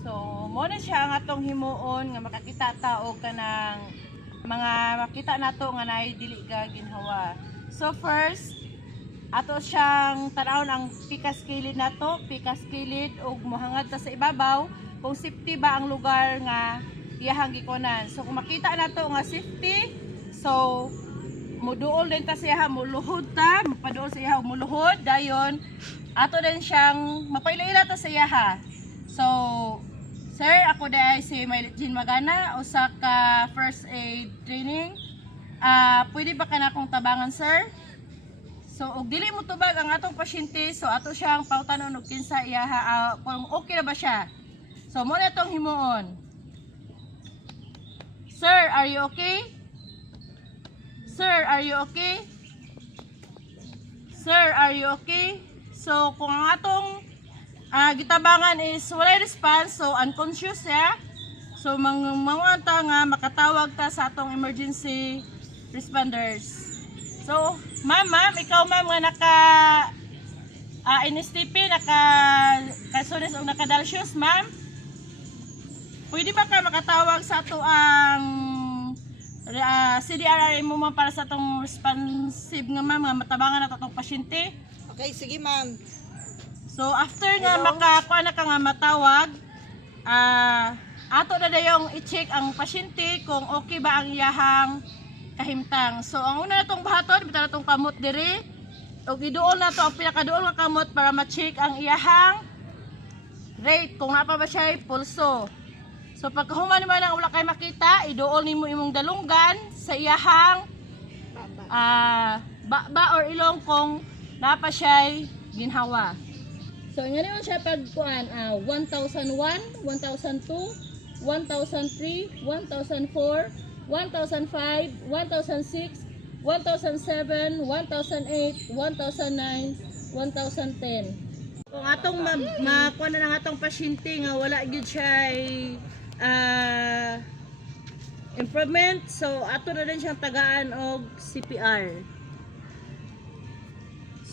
So, mo na siya ang atong himuon nga makakita ta og kanang mga makita nato nga naay dili ka ginhawa. So first, ato siyang tanawon ang pikas kilid nato, pikas kilid ug mohangad ta sa ibabaw kung safety ba ang lugar nga iyahang gikunan. So kung makita nato nga safety, so muduol din ta siya, muluhod ta, mapaduol sa iya, muluhod dayon ato din siyang mapailaila ta sa iya. So sir, ako dai si Mailit Jean Magana, usa ka first aid training. Pwede ba kana akong tabangan, sir? So, og dili mo tubag ang atong pasyente, so ato siyang pautanon og kinsa iyaha, kung okay na ba siya. So, mo na itong himuon. Sir, are you okay? Sir, are you okay? Sir, are you okay? So, kung ang atong gitabangan is walay response, so unconscious siya. So manganta nga makatawag ta sa atong emergency responders. So ma'am, ikaw ma'am nga naka NSTP, naka kasunis o nakadalsyos ma'am, pwede ba ka makatawag sa ato ang CDRRA mo ma'am para sa atong responsive nga ma'am nga matabangan nato atong pasyente? Okay, sige ma'am. So after nga makakuha na ka nga matawag, ato na dayong i-check ang pasyente kung okay ba ang iyahang kahimtang. So ang una natong bahaton, bitaw natong kamot diri, ug iduol na to ang pinakaduol nga kamot para ma-check ang iyahang rate, kung napa ba siya pulso. So pagkahuman naman ang wala kay makita, iduol nimo imong dalunggan sa iyahang baba or ilong kung napa siya ginhawa. So, nga naman siya pagkuhan, 1001, 1002, 1003, 1004, 1005, 1006, 1007, 1008, 1009, 1010. Kung atong makuha na ng atong pasyente nga wala gyud siya improvement, so ato na din siyang tagaan og CPR.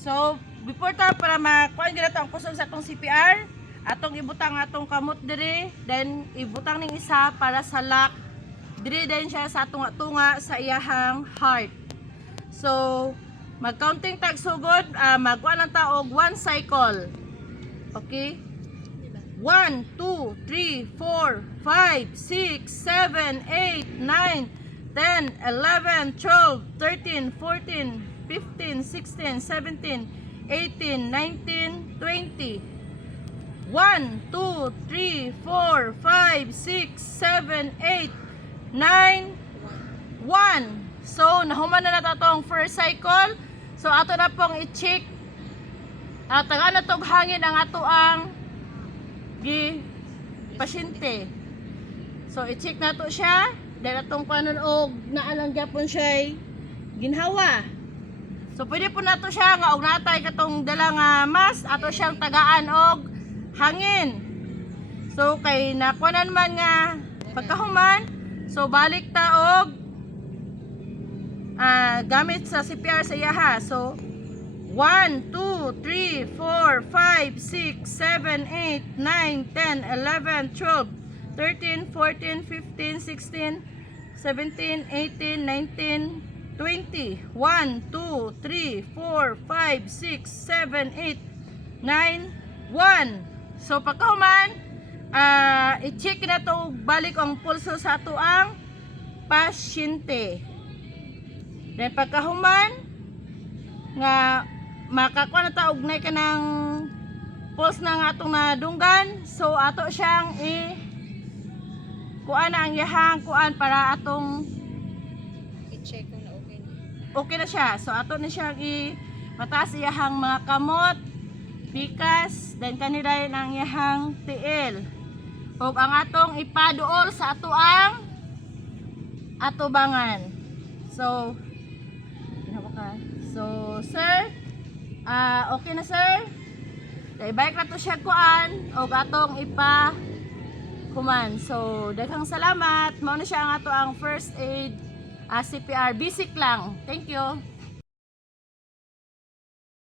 So, before ta para makuha gid nato ang kusog sa atong CPR, atong ibutang atong kamot diri, then ibutang ning isa para sa lock diri din siya sa atong tunga sa iyahang heart. So, mag-counting tag sugod, magkuha lang ta og 1 cycle. Okay? 1, 2, 3, 4, 5, 6, 7, 8, 9, 10, 11, 12, 13, 14, 15, 16, 17, 18, 19, 20. 1, 2, 3, 4, 5, 6, 7, 8, 9, 1. So, nahuman na nato itong first cycle. So, ato na pong i-check. Tagaan na itong hangin ang ato ang pasyente. So, i-check na to siya. Dahil atong kanon og naalang gyapon siya ginhawa. So pwede po nato siya nga og natay katong dala nga mask, ato siyang tagaan og hangin. So kay nakuanan man nga pagkahuman, so balik ta og gamit sa CPR sa iyaha. So 1, 2, 3, 4, 5, 6, 7, 8, 9, 10, 11, 12, 13, 14, 15, 16, 17, 18, 19, 20. 1, 2, 3, 4, 5, 6, 7, 8, 9, 1. So pagkahuman, i-check na to balik ang pulso sa ato ang pasyente. Then pagkahuman nga makakuha na ta og nay ka ng pulse na nga atong nadunggan, so ato siyang kuan na ang yahang kuan para atong I-check kung na okay na. Okay na siya. So ato na siyang mataas iyahang mga kamot, pikas, then kanira ang iyahang tiil. Ug ang atong ipaduol sa ato ang atubangan. So sir, okay na sir? Bike na to siya kuan ug atong human. So, daghang salamat. Mao na siya ang ato ang first aid CPR. Basic lang. Thank you.